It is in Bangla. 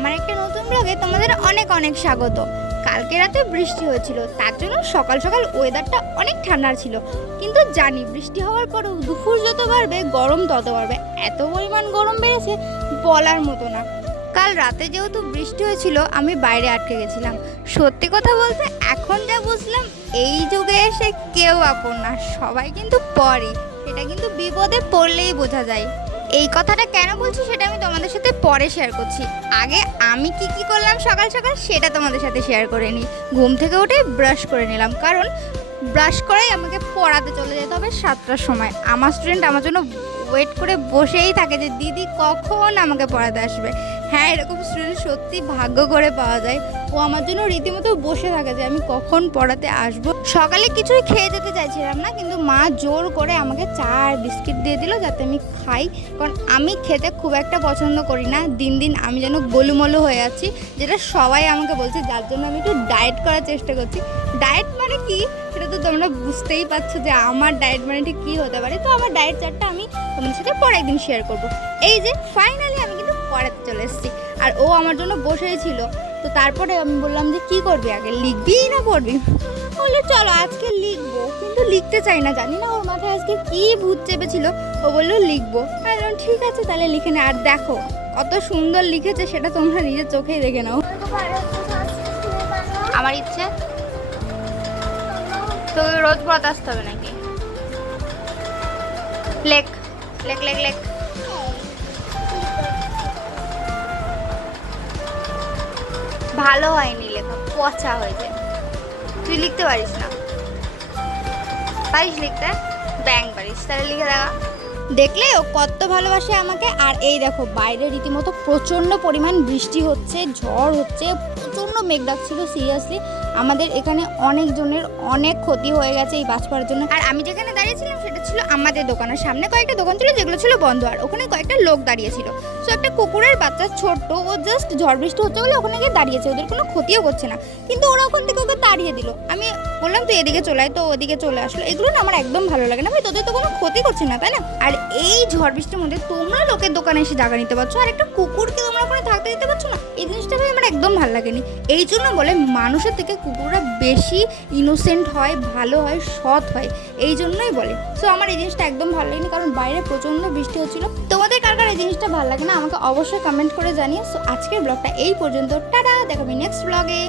আমার একটা নতুন ব্লগে তোমাদের অনেক অনেক স্বাগত। কালকে রাতে বৃষ্টি হয়েছিল, তার জন্য সকাল সকাল ওয়েদারটা অনেক ঠান্ডা ছিল। কিন্তু জানি বৃষ্টি হওয়ার পরেও দুপুর যত বাড়বে, গরম তত বাড়বে। এত পরিমাণ গরম বেড়েছে বলার মতো না। কাল রাতে যেহেতু বৃষ্টি হয়েছিল, আমি বাইরে আটকে গেছিলাম। সত্যি কথা বলতে, এখন যা বুঝলাম, এই যুগে এসে কেউ আপন না, সবাই কিন্তু পরে এটা কিন্তু বিপদে পড়লেই বোঝা যায়। এই কথাটা কেন বলছি সেটা আমি তোমাদের সাথে পরে শেয়ার করছি। আগে আমি কি কি করলাম সকাল সকাল সেটা তোমাদের সাথে শেয়ার করে নিই। ঘুম থেকে উঠে ব্রাশ করে নিলাম, কারণ ব্রাশ করেই আমাকে পড়াতে চলে যেতে হবে সাতটার সময়। আমার স্টুডেন্ট আমার জন্য ওয়েট করে বসেই থাকে যে, দিদি কখন আমাকে পড়াতে আসবে? হ্যাঁ এরকম স্টুডেন্ট সত্যি ভাগ্য করে পাওয়া যায়। ও আমার জন্য রীতিমতো বসে থাকে যে আমি কখন পড়াতে আসব। সকালে কিছুই খেয়ে যেতে চাইছিলাম না, কিন্তু মা জোর করে আমাকে চা আর বিস্কিট দিয়ে দিল যাতে আমি খাই। কারণ আমি খেতে খুব একটা পছন্দ করি না। দিন দিন আমি যেন গোলুমলু হয়ে যাচ্ছি, যেটা সবাই আমাকে বলছে। যার জন্য আমি একটু ডায়েট করার চেষ্টা করছি। ডায়েট মানে কি? সেটা তো তোমরা বুঝতেই পারছ যে আমার ডায়েট মানে ঠিক কী হতে পারে। তো আমার ডায়েট চার্টটা আমি তোমাদের সাথে পরে একদিন শেয়ার করব। এই যে ফাইনালি আমি কিন্তু পড়াতে চলে এসেছি। আর ও আমার জন্য বসেই ছিল। তো তারপরে আমি বললাম যে কি করবি আগে লিখবি না পড়বি? বলল চলো আজকে লিখব। কিন্তু লিখতে চাই না জানি না ওর মাথায় আজকে কি ভূত চেপেছিল। ও বলল লিখব। বললাম, ঠিক আছে তাহলে লিখে নে। আর দেখো কত সুন্দর লিখেছে সেটা তোমরা নিজের চোখেই দেখে নাও। আমার ইচ্ছে? তো রোজ পড়াতে আসতে হবে নাকি? লেখ লেখ লেখ লেখ। ভালো হয়নি লেখা পচা হয়েছে তুই লিখতে পারিস না। পারিস লিখতে? ব্যাং পারিস। তাহলে লিখে দেখা। দেখলে ও কত ভালোবাসে আমাকে। আর এই দেখো বাইরে রীতিমতো প্রচণ্ড পরিমাণ বৃষ্টি হচ্ছে ঝড় হচ্ছে প্রচণ্ড মেঘ ডাকছিল সিরিয়াসলি আমাদের এখানে অনেকজনের অনেক ক্ষতি হয়ে গেছে এই বাজ পড়ার জন্য। আর আমি যেখানে দাঁড়িয়েছিলাম সেটা ছিল আমাদের দোকানের সামনে। কয়েকটা দোকান ছিল যেগুলো ছিল বন্ধ। আর ওখানে কয়েকটা লোক দাঁড়িয়েছিল। একটা কুকুরের বাচ্চা ছোট্ট ও জাস্ট ঝড় বৃষ্টি হচ্ছে বলে ওখানে গিয়ে দাঁড়িয়েছে। ওদের কোনো ক্ষতিও করছে না। কিন্তু ওরা ওখান থেকে ওকে তাড়িয়ে দিল। আমি বললাম, তুই এদিকে চলে আয়। তো ওদিকে চলে আসলো। এগুলো না আমার একদম ভালো লাগে না ভাই। তোদের তো কোনো ক্ষতি করছে না, তাই না? আর এই ঝড় বৃষ্টির মধ্যে তোমরা লোকের দোকানে এসে জায়গা নিতে পারছ। আর একটা কুকুরকে তোমরা ওখানে থাকতে দিতে পারছ না? এই জিনিসটা ভাই আমার একদম ভালো লাগেনি। এই জন্য বলে মানুষের থেকে কুকুররা বেশি ইনোসেন্ট হয়, ভালো হয়, সৎ হয়। এই জন্যই বলে। সো আমার এই জিনিসটা একদম ভালো লাগেনি। কারণ বাইরে প্রচণ্ড বৃষ্টি হচ্ছিল। তোমাদের কার কার এই জিনিসটা ভালো লাগে না, আমাকে অবশ্যই কমেন্ট করে জানিয়ে সো আজকের ব্লগটা এই পর্যন্ত। টাটা, দেখাবি নেক্সট ব্লগে